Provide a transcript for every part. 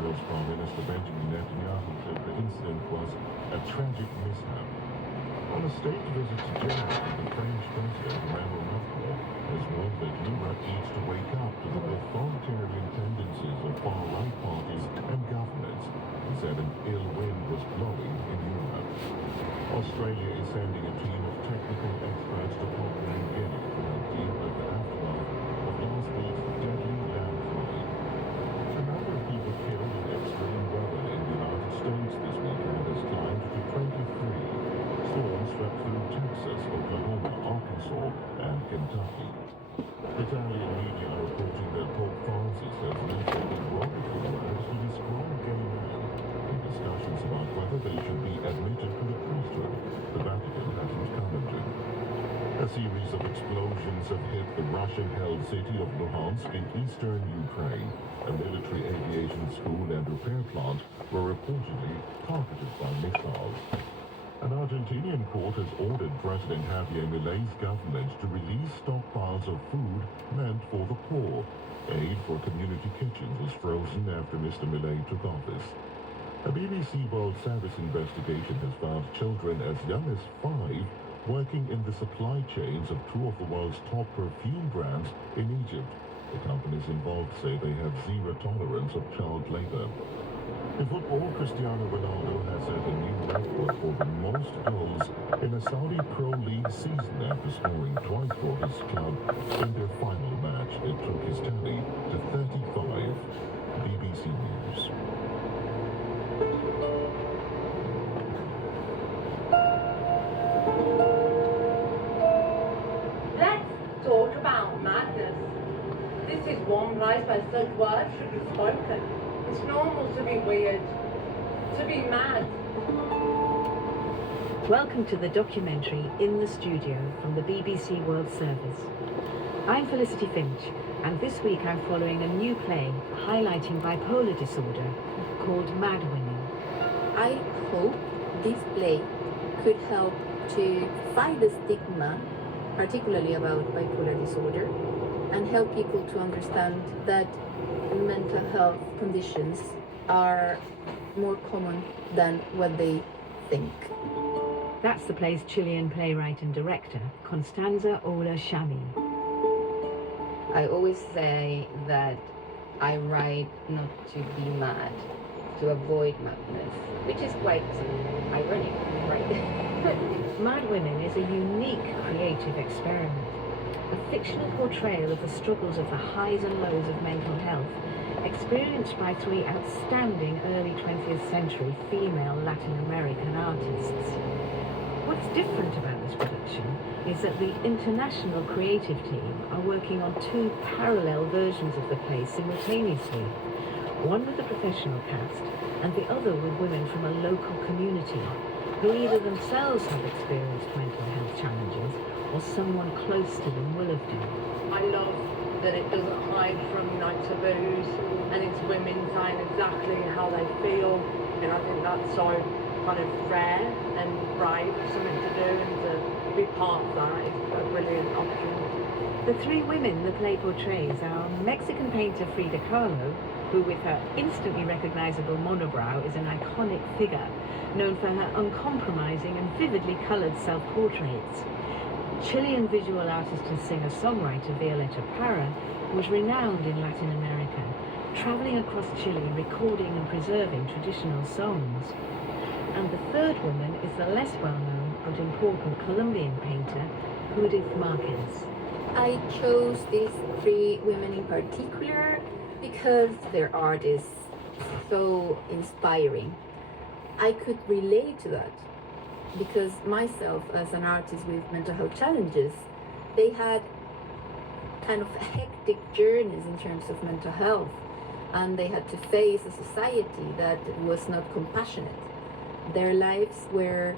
Israel's Prime Minister Benjamin Netanyahu said the incident was a tragic mishap. On a state visit to Jeddah, the French President Emmanuel Macron has warned that Europe needs to wake up to the authoritarian tendencies of far-right parties and governments. He said an ill wind was blowing in Europe. Australia is sending a team of technical experts to Papua New Guinea to help deal with the aftermath of last week's deadly landslide. The number of people killed in extreme weather in the United States this weekend has climbed to 23. Storms swept through Texas, Oklahoma, Arkansas, and Kentucky. Italian media are reporting that Pope Francis has used derogatory words to describe gay men in discussions about whether they should be admitted to the priesthood. The Vatican hasn't commented. A series of explosions have hit the Russian-held city of Luhansk in eastern Ukraine. A military aviation school and repair plant were reportedly targeted by missiles. An Argentinian court has ordered President Javier Milei's government to release stockpiles of food meant for the poor. Aid for community kitchens was frozen after Mr. Milei took office. A BBC World Service investigation has found children as young as 5 working in the supply chains of 2 of the world's top perfume brands in Egypt. The companies involved say they have zero tolerance of child labor. In football, Cristiano Ronaldo has set a new record for the most goals in a Saudi Pro League season after scoring twice for his club in their final match. It took his tally to 35. BBC News. Let's talk about madness. This is one place where such words should be spoken. It's normal to be weird, to be mad. Welcome to the documentary In the Studio from the BBC World Service. I'm Felicity Finch, and this week I'm following a new play highlighting bipolar disorder called Mad Women. I hope this play could help to fight the stigma, particularly about bipolar disorder, and help people to understand that mental health conditions are more common than what they think. That's the play's Chilean playwright and director, Constanza Ola Shami. I always say that I write not to be mad, to avoid madness, which is quite ironic, right? Mad Women is a unique creative experiment, a fictional portrayal of the struggles of the highs and lows of mental health, experienced by 3 outstanding early 20th century female Latin American artists. What's different about this production is that the international creative team are working on 2 parallel versions of the play simultaneously, one with the professional cast and the other with women from a local community who either themselves have experienced mental health challenges or someone close to them will have done. I love that it doesn't hide from taboos, and it's women saying exactly how they feel, and I think that's so kind of rare and brave, something to do, and to be part of that is a brilliant opportunity. The 3 women the play portrays are Mexican painter Frida Kahlo, who with her instantly recognizable monobrow is an iconic figure, known for her uncompromising and vividly colored self-portraits. Chilean visual artist and singer-songwriter Violeta Parra was renowned in Latin America, traveling across Chile recording and preserving traditional songs. And the 3rd woman is the less well-known but important Colombian painter Judith Marquez. I chose these 3 women in particular because their art is so inspiring. I could relate to that because myself, as an artist with mental health challenges, they had kind of hectic journeys in terms of mental health, and they had to face a society that was not compassionate. Their lives were,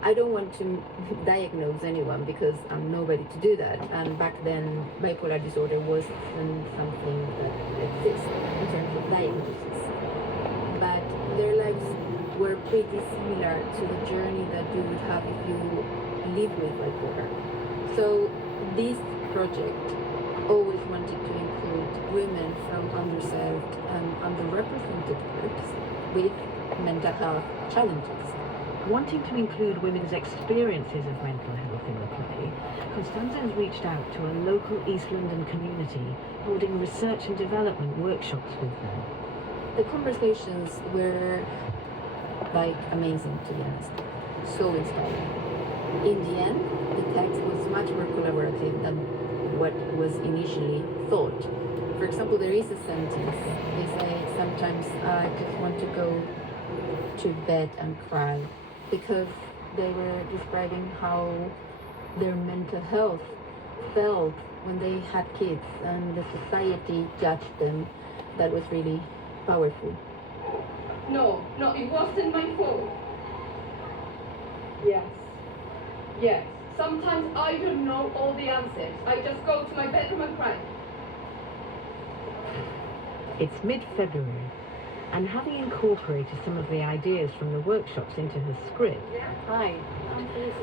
I don't want to diagnose anyone because I'm nobody to do that, and back then bipolar disorder wasn't something that existed in terms of diagnosis, but their lives were pretty similar to the journey that you would have if you live with bipolar. So this project always wanted to include women from underserved and underrepresented groups with mental health challenges. Wanting to include women's experiences of mental health in the play, Constanza has reached out to a local East London community, holding research and development workshops with them. The conversations were like amazing, to be honest, so inspiring. In the end, the text was much more collaborative than what was initially thought. For example, there is a sentence, they say, sometimes I just want to go to bed and cry, because they were describing how their mental health felt when they had kids and the society judged them. That was really powerful. No, it wasn't my fault. Yes. Sometimes I don't know all the answers. I just go to my bedroom and cry. It's mid-February, and having incorporated some of the ideas from the workshops into her script, Hi.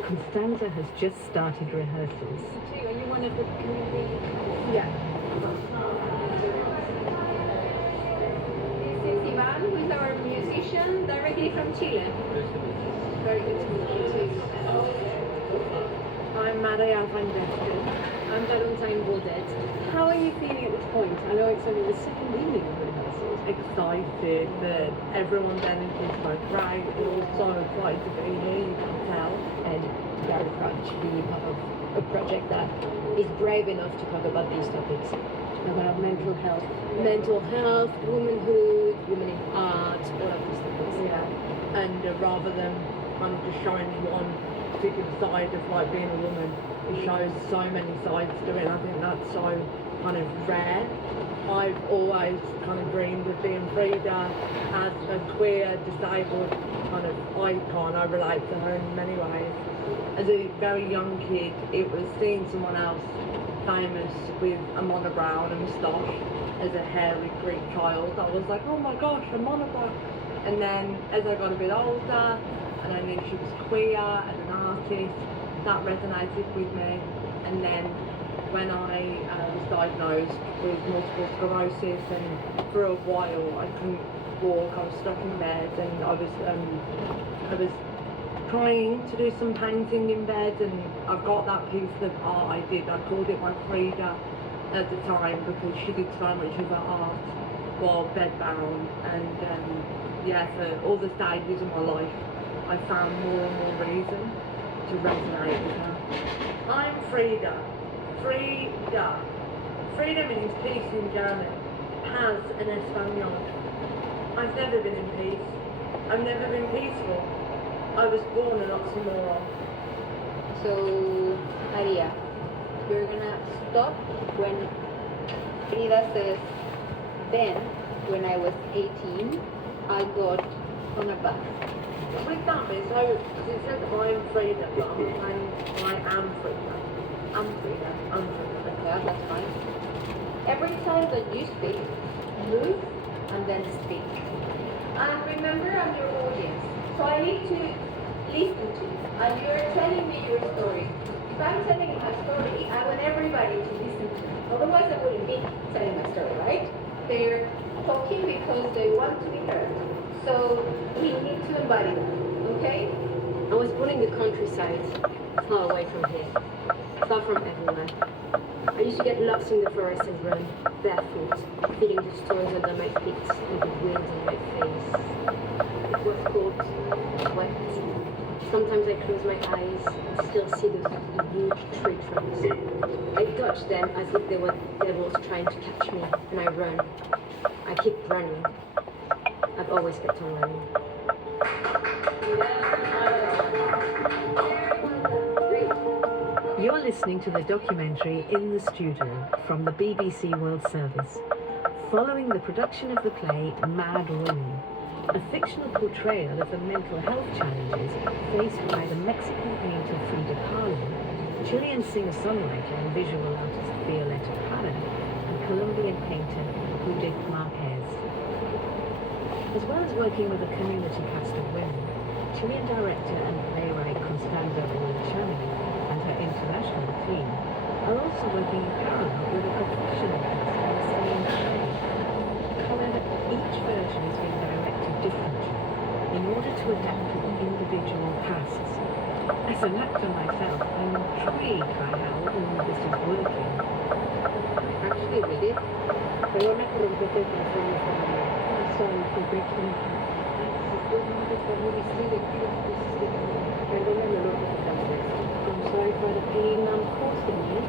Constanza has just started rehearsals. Are you one of the community? Yeah. This is Ivan, who is our musician directly from Chile. Very good to meet you too. I'm Maria Vandescu. I'm Valentine Baudet. How are you feeling at this point? I know it's only the second evening of rehearsals. Excited that everyone's energy is so great, but also excited to be here, you can tell. And very proud to be part of a project that is brave enough to talk about these topics, about mental health, womanhood, women in art, all of these topics. Yeah. And rather than kind of just showing one particular side of like being a woman, it shows so many sides to it. And I think that's so kind of rare. I've always kind of dreamed of being Frida as a queer, disabled kind of icon. I relate to her in many ways. As a very young kid, it was seeing someone else famous with a monobrow and a moustache as a hairy Greek child. I was like, oh my gosh, a monobrow. And then as I got a bit older, and I knew she was queer as an artist, that resonated with me. And then when I was diagnosed with multiple sclerosis, and for a while I couldn't walk, I was stuck in bed, and I was trying to do some painting in bed, and I've got that piece of art I did. I called it my Frida at the time because she did so much of her art while bedbound, and for all the stages of my life I found more and more reason to resonate with her. I'm Frida. Frida means peace in German. Paz in Espanol. I've never been in peace. I've never been peaceful. I was born an oxymoron. So, Maria, we're gonna stop when Frida says, then, when I was 18, I got on a bus. With that bit, so it says I'm Frida, but I'm saying I am Frida. I'm Frida. Yeah, that's fine. Every time that you speak, move and then speak. And remember, I'm your audience, so I need to listen to you. And you're telling me your story. If I'm telling my story, I want everybody to listen to me. Otherwise, I wouldn't be telling my story, right? They're talking because they want to be heard. So we need to embody that, okay? I was born in the countryside, far away from here, far from everywhere. I used to get lost in the forest and run, barefoot, feeling the stones under my feet with the wind in my face. It was cold, wet. Sometimes I close my eyes and still see those huge tree trunks. I dodge them as if they were devils trying to catch me, and I run. I keep running. I've always kept on running. You're listening to the documentary In the Studio from the BBC World Service, following the production of the play Mad Women, a fictional portrayal of the mental health challenges faced by the Mexican painter Frida Kahlo, Chilean singer-songwriter and visual artist Violeta Parra, and Colombian painter Judith Marquez. As well as working with a community cast of women, Chilean director and playwright Constanza Urruchaga and her international team are also working in parallel with a professional cast in the same trade. However, each version is being directed differently in order to adapt to the individual casts. As an actor myself, I'm intrigued by how all this is working. Actually read it. Perdona por romperte el corazón, mi familia. I'm sorry for breaking your heart. Perdona el dolor que te causes. I'm sorry for the pain I'm causing you.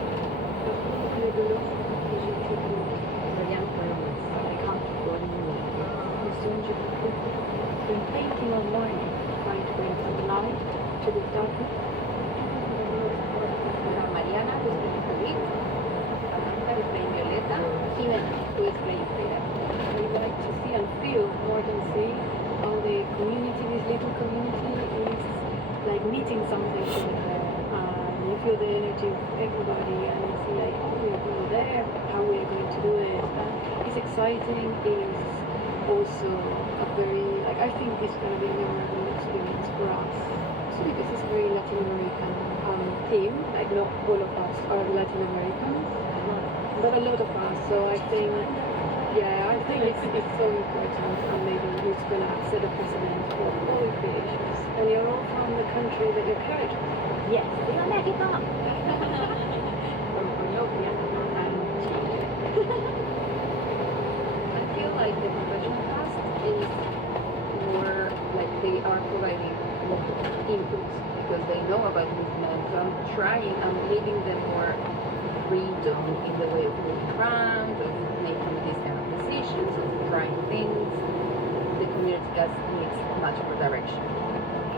Pardon pour le douleur que je te cause. Rien ne peut le I can't keep going on. Listen, je peux. Been painting on wine, trying to bring some light to the darkness. Mariana, who is playing Farid. Samantha is playing Violeta. Jimena, who is playing Frida. We like to see and feel more than see how the community, this little community, is like meeting something together. You feel the energy of everybody, and you see like, oh, we're going there, how we're going to do it. It's exciting. It's also a very, like, I think it's going to be a memorable experience for us. Also because it's a very Latin American theme. Like, not all of us are Latin Americans, but a lot of us. So I think, yeah, I think it's so important, and maybe it's going to set a precedent for all creations. And you're all from the country that you're characters from. Yes, we are Mexico! From Colombia and Chile. I feel like the professional cast is more like they are providing inputs because they know about movement. So I'm trying, I'm giving them more freedom in the way of moving around, of making these kind of decisions, of trying things. The community cast needs much more direction.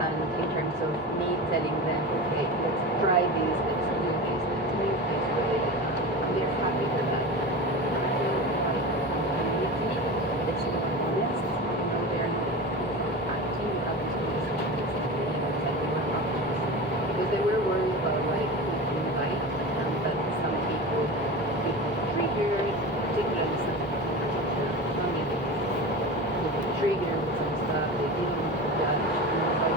And in terms of me telling them, okay, let's try this, let's do this, let's move this way, they're happy for that. So, it's more honest, you know, they're not acting out of because they were worried about like who might, and that some people get triggered, particularly some family who get triggered with some stuff, they didn't judge.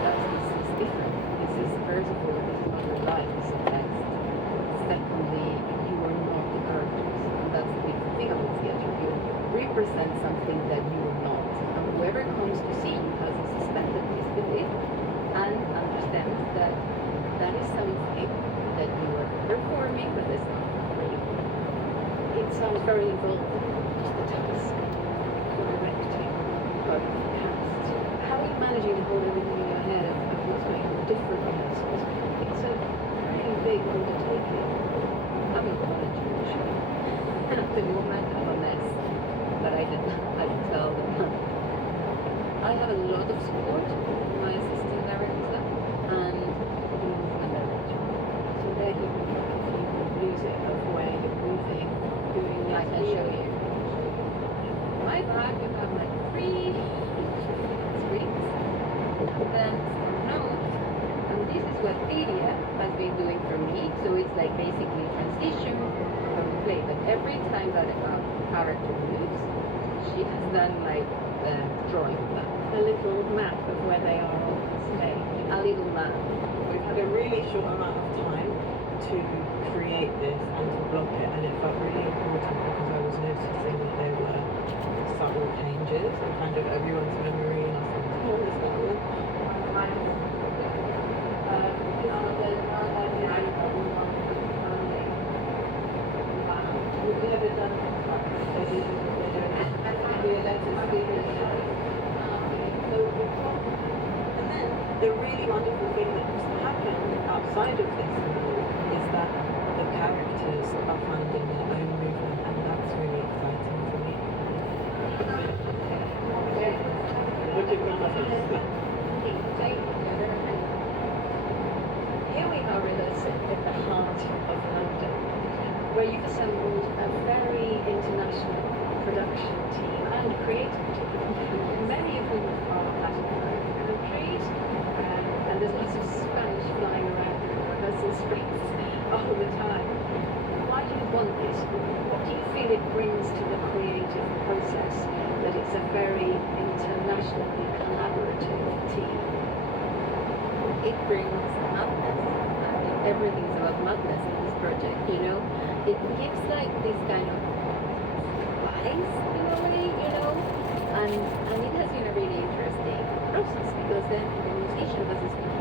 This is different. This is, first of all, this is not your life, it's a text. Secondly, you are not the characters. And that's the big thing about theater. You represent something that you are not. And whoever comes to see you has a suspended disbelief and understands that that is something that you are performing, but it's not really. It sounds very involved, just the task, correcting part of the cast. How are you managing to hold everything in your head of what's going on different rehearsals? It's a really big undertaking. I'm in college, actually. At the moment, I'm a mess. But I didn't tell them. I have a lot of support, my assistant director and the movement director. So there you can lose it of where you're moving, doing I that can show you. My bag, you have like 3 screens, and then some notes, and this is what Lydia has been doing for me. So it's like basically transition from play, but every time that a character moves, she has done like a drawing of that, a little map of where they are on stage. a little map. We've had a really short amount of time to create this and to block it, and it felt really important because I was noticing that there were subtle changes and kind of everyone's memory and I was like, oh, is that one? We've never done and then the really wonderful thing that just happened outside of this is that the characters are finding their own movement, and that's really exciting for me. Here we are in the heart of London, where you've assembled a very international production team and creative team, many of whom are Latin American countries, and there's lots of Spanish flying around in the rehearsal streets all the time. Why do you want this? What do you feel it brings to the creative process that it's a very internationally collaborative team? it brings madness. I mean, everything's about madness in this project, you know? It gives like this kind of spice in a way, you know? And it has been a really interesting process because then the musician doesn't speak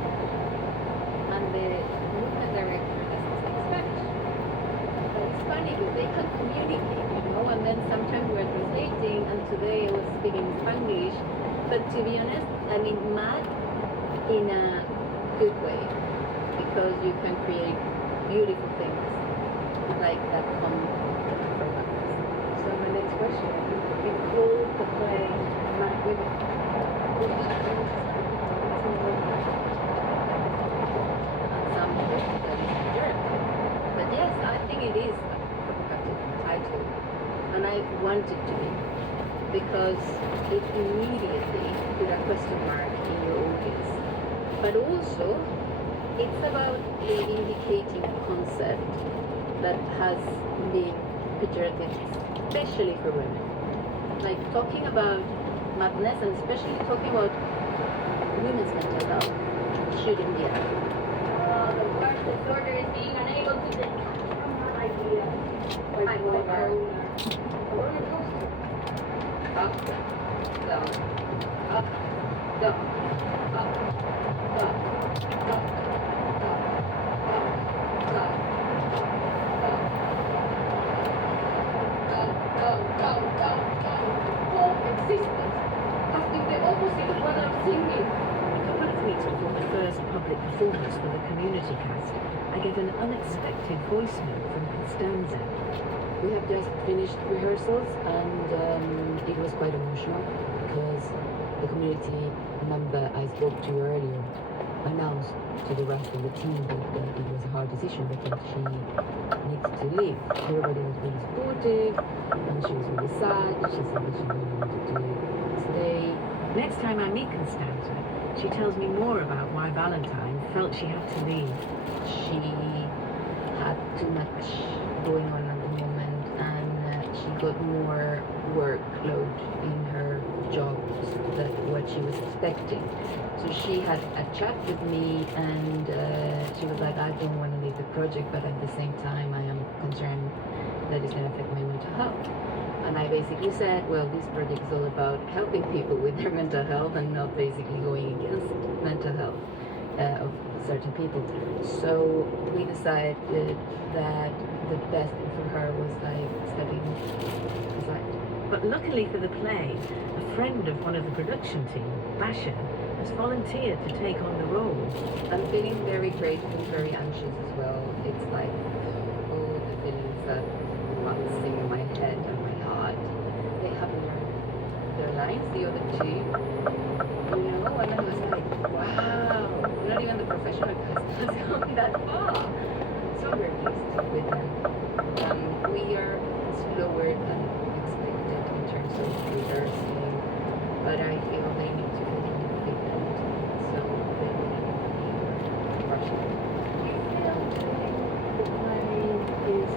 and the movement director doesn't speak Spanish. But it's funny because they can communicate, you know, and then sometimes we're translating, and today I was speaking Spanish. But to be honest, I mean, mad in a good way because you can create beautiful things like that come from that. So my next question, you called the play Mad Women. What did you think? And some people that is pejorative. But yes, I think it is a provocative title. And I want it to be because it immediately put a question mark in your audience. But also, it's about indicating a concept that has been pejorative, especially for women. Like talking about madness and especially talking about women's mental health shouldn't be allowed. The word disorder is being unable to detach from her idea. Like what about A roller coaster. Up, down, up, down, up, down, up, Whole existence has been the opposite of what I'm singing. A couple of weeks before the first public performance for the community cast, I get an unexpected voice note from Constanza. We have just finished rehearsals and it was quite emotional because the community member I spoke to earlier announced to the rest of the team that it was a hard decision because she needs to leave. Everybody was really supportive and she was really sad. She said that she really wanted to stay. Next time I meet Constanza, she tells me more about why Valentine felt she had to leave. She had too much going on at the moment and she got more workload in her job than what she was expecting. So she had a chat with me and she was like, I don't want to leave the project, but at the same time I am concerned that it's going to affect my mental health. And I basically said, well, this project is all about helping people with their mental health and not basically going against mental health of certain people. So we decided that the best thing for her was like stepping aside. But luckily for the play, a friend of one of the production team, Basha, has volunteered to take on the role. I'm feeling very grateful, very anxious as well. It's like all the feelings that runs in my head and my heart. They haven't learned their lines, the other two. You know, and I was like, wow, not even the professional cast has gone that far. So we're pleased with them. We are slower than expected in terms of rehearsing, but I feel they need to be independent. So they will be rushing. Do you feel the play is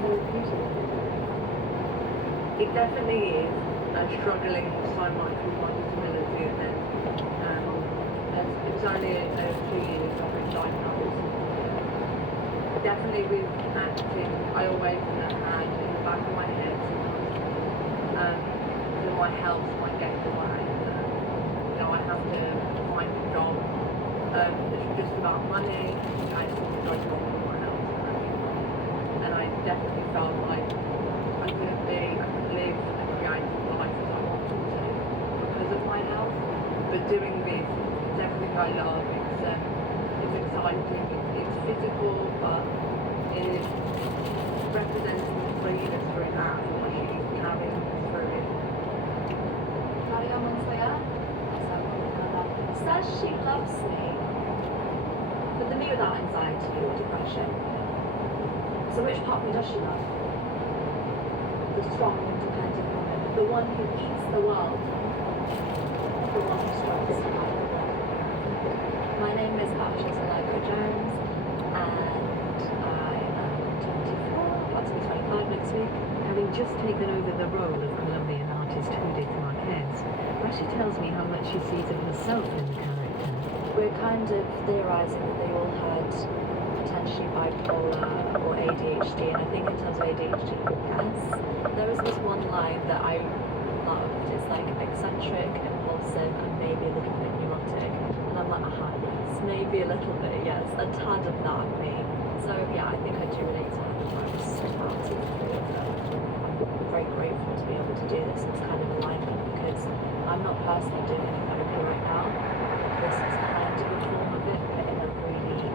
therapeutic? It definitely is. Struggling so much with my disability, and then it was only 2 years I've been diagnosed. Definitely with acting, I always had in the back of my head that my health might get in the way. I have to find a job. It's just about money, and something goes wrong with my health. And I definitely felt like I couldn't live and create the life that I wanted to because of my health. But doing this, it's everything I love. It's exciting. It's physical, but it represents the freedom through that, what she's carrying through it. Maria Montoya says she loves me, but the me without anxiety or depression. So which part of me does she love? The strong, independent woman, the one who eats the world, the one who struggles to have the world. My name is Aisha Zalago Jones, and I am 24, about to be 25 next week. Having just taken over the role of Colombian artist Judith Marquez, Basha tells me how much she sees of herself in the character. we're kind of theorising that they all had potentially bipolar or ADHD, and I think in terms of ADHD, yes. There was this one line that I loved. It's like eccentric, impulsive, and maybe a little bit neurotic. And I'm like, aha, yes, maybe a little bit, yes, a tad of that me. So yeah, I think I do relate to having most about it. I'm very grateful to be able to do this. It's kind of alignment because I'm not personally doing any therapy right now. This is kind of a form of it, but in a really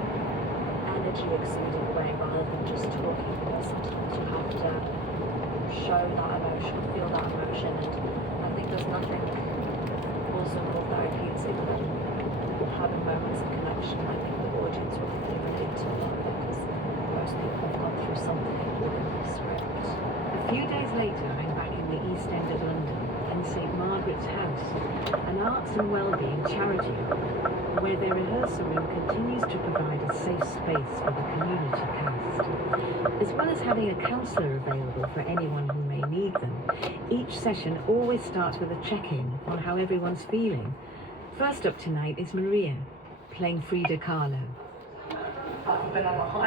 energy exuding way rather than just talking. Because sometimes you have to show that emotion, feel that emotion, and I think there's nothing also more therapeutic than having moments of connection. I think the audience will really relate to a lot of it because most people have gone through something within the script. A few days later, I'm back in the East End of London, in St Margaret's House, an arts and wellbeing charity where their rehearsal room continues to provide a safe space for the community cast. As well as having a counsellor available for anyone who may need them, each session always starts with a check-in on how everyone's feeling. First up tonight is Maria, playing Frida Kahlo. I've been on a high